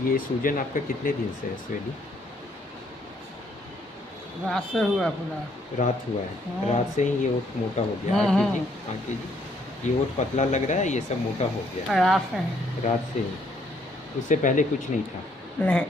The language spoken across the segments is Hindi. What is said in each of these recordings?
ये सूजन आपका कितने दिन से है स्वेलिंग? रात से हुआ पूरा। रात हुआ है? रात हम्म। से ही ये ओट मोटा हो गया? आके जी, हम्म। आके जी, ये ओट पतला लग रहा है, ये सब मोटा हो गया रात से ही। है रात से ही? उससे पहले कुछ नहीं था? नहीं,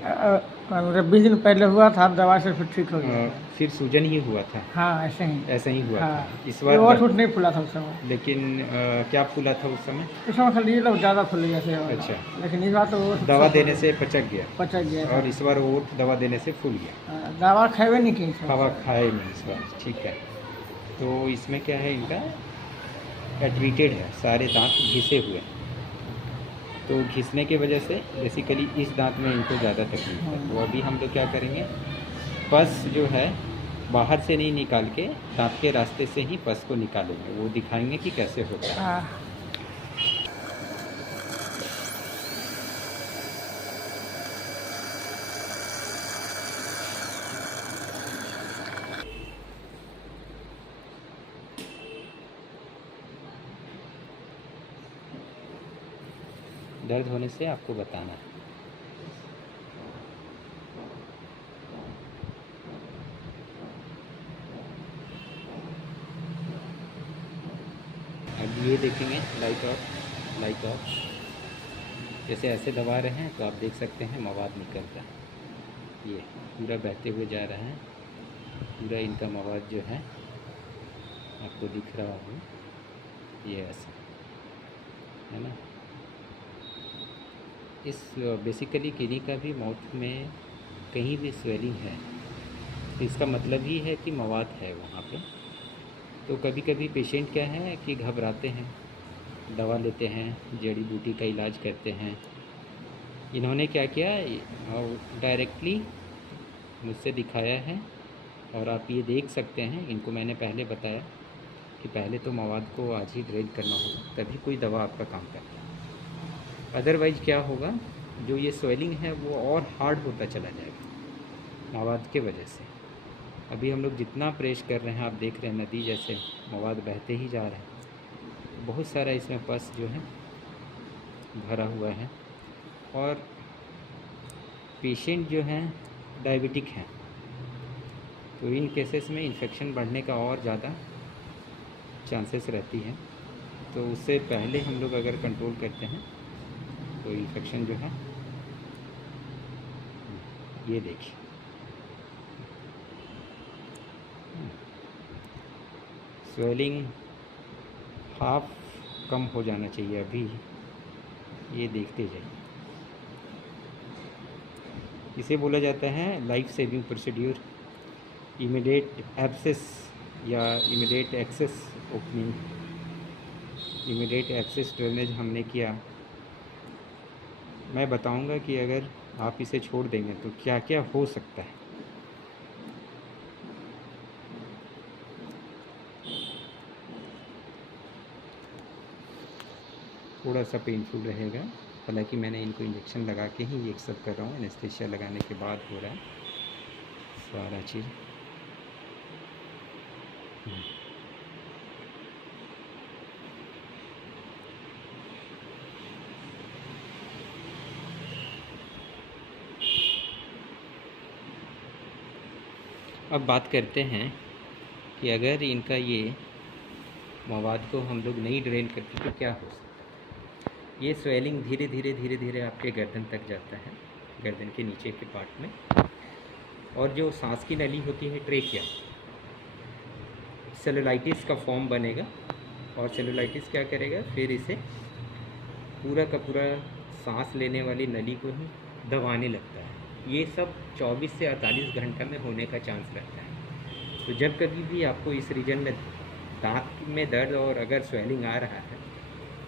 मतलब 20 दिन पहले हुआ था, दवा से फिर ठीक हो गया था। फिर सूजन ही हुआ था? हाँ, ऐसे ही। ऐसा ही हुआ हाँ, था इस ये बार और छूट नहीं फूला था उस समय। लेकिन क्या फूला था उस समय? उस समय खाली ये लोग ज़्यादा फूल गया था ये वाला। अच्छा, लेकिन इस बार तो वो दवा सब देने से पचक गया पचक गया था। और इस बार ओट दवा देने से फूल गया? दवा खाए नहीं की इस हवा वक्त। खाए नहीं इस बार, ठीक है। तो इसमें क्या है, इनका ट्रीटेड है, सारे दांत घिसे हुए हैं। तो घिसने की वजह से बेसिकली इस दांत में इनको ज़्यादा तकलीफ है। तो अभी हम लोग क्या करेंगे, पस जो है बाहर से नहीं निकाल के दांत के रास्ते से ही पस को निकालेंगे, वो दिखाएंगे कि कैसे होता है। हाँ। दर्द होने से आपको बताना है। अब ये देखेंगे, लाइट ऑफ, जैसे ऐसे दबा रहे हैं तो आप देख सकते हैं मवाद निकल रहा है। ये पूरा बहते हुए जा रहा है, पूरा इनका मवाद जो है आपको दिख रहा हो, ये ऐसा है ना। इस बेसिकली किन्हीं का भी माउथ में कहीं भी स्वेलिंग है तो इसका मतलब ही है कि मवाद है वहाँ पे। तो कभी कभी पेशेंट क्या है कि घबराते हैं, दवा लेते हैं, जड़ी बूटी का इलाज करते हैं। इन्होंने क्या किया, डायरेक्टली मुझसे दिखाया है और आप ये देख सकते हैं। इनको मैंने पहले बताया कि पहले तो मवाद को आज ही ड्रेन करना होगा, तभी कोई दवा आपका काम करता है। अदरवाइज क्या होगा, जो ये स्वेलिंग है वो और हार्ड होता चला जाएगा मवाद के वजह से। अभी हम लोग जितना प्रेस कर रहे हैं, आप देख रहे हैं नदी जैसे मवाद बहते ही जा रहे हैं। बहुत सारा इसमें पस जो है भरा हुआ है। और पेशेंट जो हैं डायबिटिक हैं, तो इन केसेस में इन्फेक्शन बढ़ने का और ज़्यादा चांसेस रहती है। तो उससे पहले हम लोग अगर कंट्रोल करते हैं तो इन्फेक्शन जो है, ये देखिए, स्वेलिंग हाफ कम हो जाना चाहिए अभी, ये देखते जाइए। इसे बोला जाता है life saving procedure, immediate abscess या immediate access opening. Immediate access drainage हमने किया। मैं बताऊंगा कि अगर आप इसे छोड़ देंगे तो क्या क्या हो सकता है। थोड़ा सा पेनफुल रहेगा, हालांकि मैंने इनको इंजेक्शन लगा के ही ये सब कर रहा हूँ। एनेस्थीसिया लगाने के बाद हो रहा है सारा चीज़। अब बात करते हैं कि अगर इनका ये मवाद को हम लोग नहीं ड्रेन करते तो क्या हो सकता है। ये स्वेलिंग धीरे धीरे आपके गर्दन तक जाता है, गर्दन के नीचे के पार्ट में। और जो सांस की नली होती है ट्रेकिया, सेलुलाइटिस का फॉर्म बनेगा। और सेलुलाइटिस क्या करेगा, फिर इसे पूरा का पूरा सांस लेने वाली नली को ही दबाने लगता है। ये सब 24 से 48 घंटा में होने का चांस रहता है। तो जब कभी भी आपको इस रीजन में दांत में दर्द और अगर स्वेलिंग आ रहा है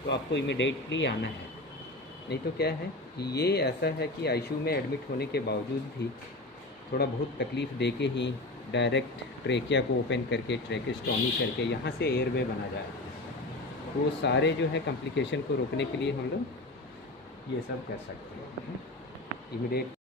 तो आपको इमिडिएटली आना है। नहीं तो क्या है कि ये ऐसा है कि आईसीयू में एडमिट होने के बावजूद भी थोड़ा बहुत तकलीफ़ दे के ही डायरेक्ट ट्रेकिया को ओपन करके ट्रेकेस्टोमी करके यहाँ से एयरवे बना जाए। तो वो सारे जो है कॉम्प्लिकेशन को रोकने के लिए हम लोग ये सब कर सकते हैं। इमीडिएट